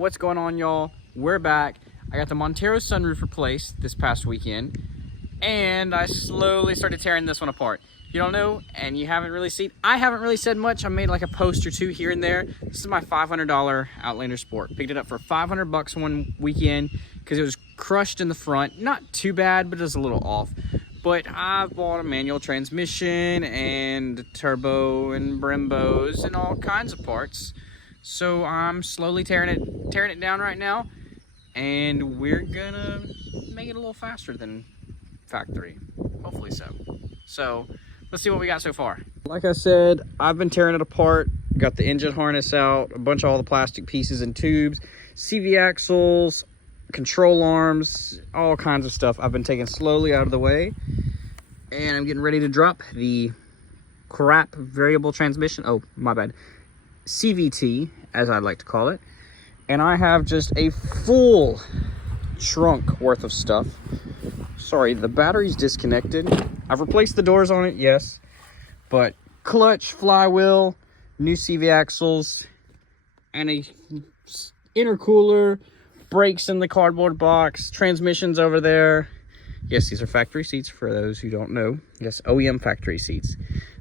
What's going on, y'all? We're back. I got the Montero sunroof replaced this past weekend, and I slowly started tearing this one apart. You don't know, and you haven't really seen, I haven't really said much. I made like a post or two here and there. This is my $500 Outlander Sport. Picked it up for 500 bucks one weekend because it was crushed in the front. Not too bad, but it was a little off. But I bought a manual transmission and turbo and Brembos and all kinds of parts. So I'm slowly tearing it down right now, and we're gonna make it a little faster than factory. Hopefully so. So let's see what we got so far. Like I said, I've been tearing it apart. Got the engine harness out, a bunch of all the plastic pieces and tubes, CV axles, control arms, all kinds of stuff I've been taking slowly out of the way. And I'm getting ready to drop the crap variable transmission. Oh, my bad. CVT, as I'd like to call it. And I have just a full trunk worth of stuff. Sorry, the battery's disconnected. I've replaced the doors on it, yes. But clutch, flywheel, new CV axles, and a intercooler, brakes in the cardboard box, transmissions over there. Yes, these are factory seats for those who don't know. Yes, OEM factory seats.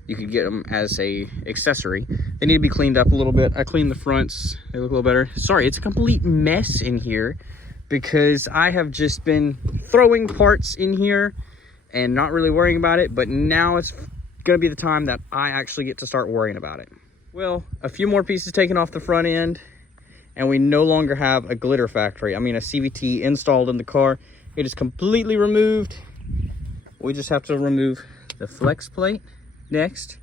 You could get them as a accessory. They need to be cleaned up a little bit. I cleaned the fronts. They look a little better. Sorry, it's a complete mess in here because I have just been throwing parts in here and not really worrying about it. But now it's going to be the time that I actually get to start worrying about it. Well, a few more pieces taken off the front end, and we no longer have a glitter factory. I mean, a CVT installed in the car. It is completely removed. We just have to remove the flex plate next,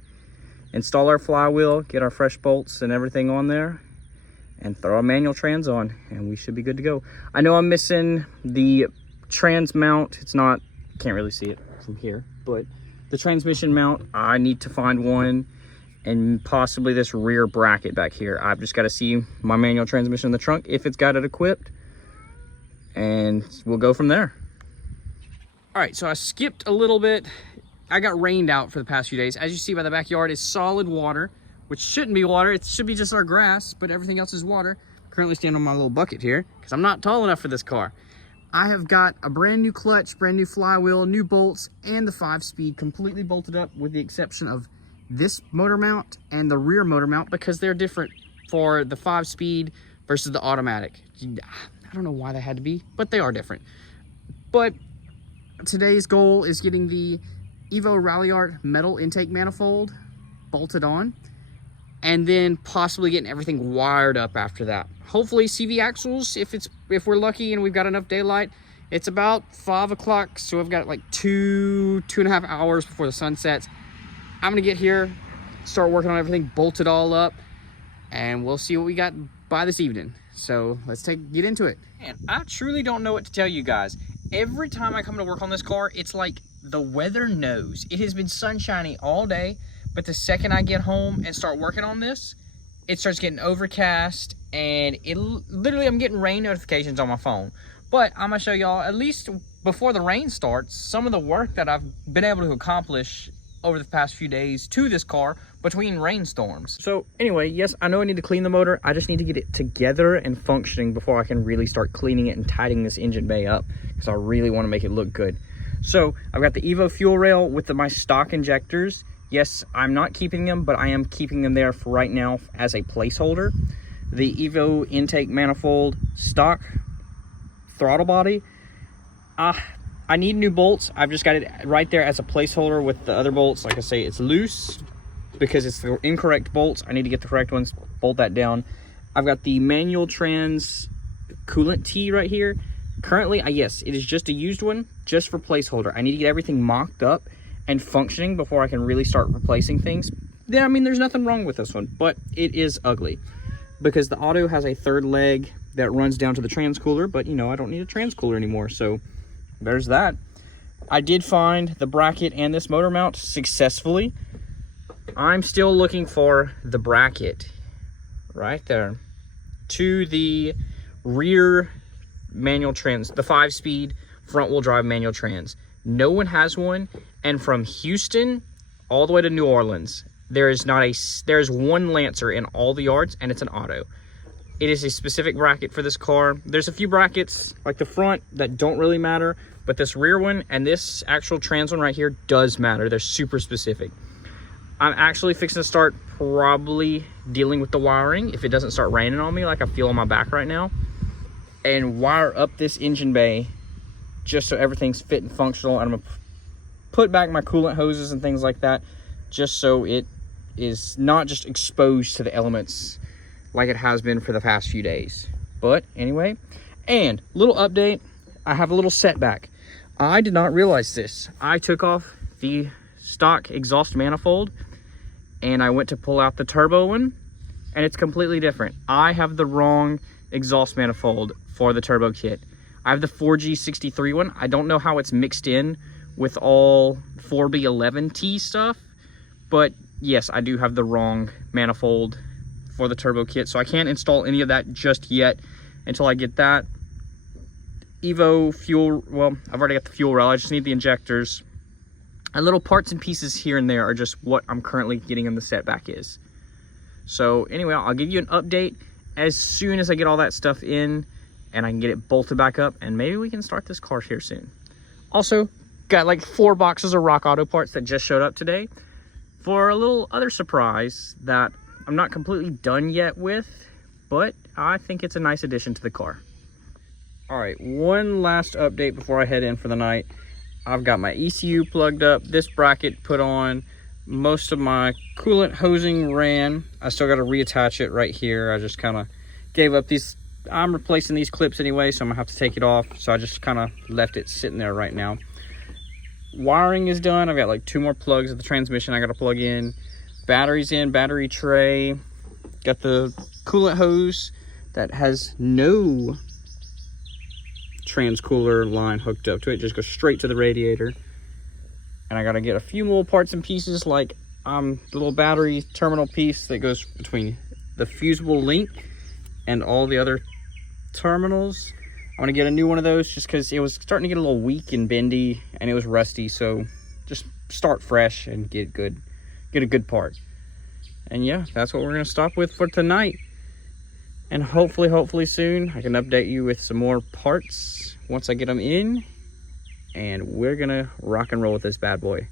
install our flywheel, get our fresh bolts and everything on there, and throw our manual trans on, and we should be good to go. I know I'm missing the trans mount. It's not, can't really see it from here, but the transmission mount, I need to find one, and possibly this rear bracket back here. I've just got to see my manual transmission in the trunk, if it's got it equipped, and we'll go from there. All right, so I skipped a little bit. I got rained out for the past few days. As you see by the backyard is solid water, which shouldn't be water. It should be just our grass, but everything else is water. I'm currently standing on my little bucket here because I'm not tall enough for this car. I have got a brand new clutch, brand new flywheel, new bolts, and the 5-speed completely bolted up with the exception of this motor mount and the rear motor mount because they're different for the 5-speed versus the automatic. I don't know why they had to be, but they are different. But today's goal is getting the Evo Rally Art metal intake manifold bolted on, and then possibly getting everything wired up after that. Hopefully CV axles, if we're lucky and we've got enough daylight. It's about 5 o'clock, so I've got like two and a half hours before the sun sets. I'm gonna get here, start working on everything, bolt it all up, and we'll see what we got by this evening. So let's get into it. And I truly don't know what to tell you guys. Every time I come to work on this car, it's like the weather knows. It has been sunshiny all day, but the second I get home and start working on this, it starts getting overcast, and literally I'm getting rain notifications on my phone. But I'm gonna show y'all, at least before the rain starts, some of the work that I've been able to accomplish over the past few days to this car between rainstorms. So anyway, yes, I know I need to clean the motor. I just need to get it together and functioning before I can really start cleaning it and tidying this engine bay up, because I really want to make it look good. So I've got the Evo fuel rail with my stock injectors. Yes, I'm not keeping them, but I am keeping them there for right now as a placeholder. The Evo intake manifold, stock throttle body. I need new bolts. I've just got it right there as a placeholder with the other bolts. Like I say, it's loose because it's the incorrect bolts. I need to get the correct ones, bolt that down. I've got the manual trans coolant tee right here. Currently, yes, it is just a used one, just for placeholder. I need to get everything mocked up and functioning before I can really start replacing things. Then, I mean, there's nothing wrong with this one, but it is ugly because the auto has a third leg that runs down to the transcooler, but, you know, I don't need a transcooler anymore, so there's that. I did find the bracket and this motor mount successfully. I'm still looking for the bracket right there to the rear manual trans, the 5-speed front wheel drive manual trans. No one has one, and from Houston all the way to New Orleans, there's one Lancer in all the yards, and it's an auto. It is a specific bracket for this car. There's a few brackets, like the front, that don't really matter, but this rear one and this actual trans one right here does matter. They're super specific. I'm actually fixing to start probably dealing with the wiring if it doesn't start raining on me like I feel on my back right now, and wire up this engine bay just so everything's fit and functional. And I'm gonna put back my coolant hoses and things like that just so it is not just exposed to the elements like it has been for the past few days. But anyway, and little update, I have a little setback. I did not realize this. I took off the stock exhaust manifold and I went to pull out the turbo one, and it's completely different. I have the wrong exhaust manifold for the turbo kit. I have the 4G63 one. I don't know how it's mixed in with all 4B11T stuff, but yes, I do have the wrong manifold for the turbo kit, so I can't install any of that just yet until I get that. Evo fuel, well, I've already got the fuel rail. I just need the injectors, and little parts and pieces here and there are just what I'm currently getting in the setback is. So anyway, I'll give you an update as soon as I get all that stuff in and I can get it bolted back up, and maybe we can start this car here soon. Also, got like 4 boxes of Rock Auto parts that just showed up today for a little other surprise that I'm not completely done yet with, but I think it's a nice addition to the car. All right, one last update before I head in for the night. I've got my ECU plugged up, this bracket put on, most of my coolant hosing ran. I still got to reattach it right here. I just kind of gave up these. I'm replacing these clips anyway, so I'm gonna have to take it off. So I just kind of left it sitting there right now. Wiring is done. I've got like 2 more plugs of the transmission I got to plug in. Batteries in, battery tray. Got the coolant hose that has no trans cooler line hooked up to it, just goes straight to the radiator. And I got to get a few more parts and pieces, like the little battery terminal piece that goes between the fusible link and all the other terminals. I'm gonna get a new one of those just because it was starting to get a little weak and bendy and it was rusty, so just start fresh and get a good part. And yeah, that's what we're gonna stop with for tonight. And hopefully soon I can update you with some more parts once I get them in, and we're gonna rock and roll with this bad boy.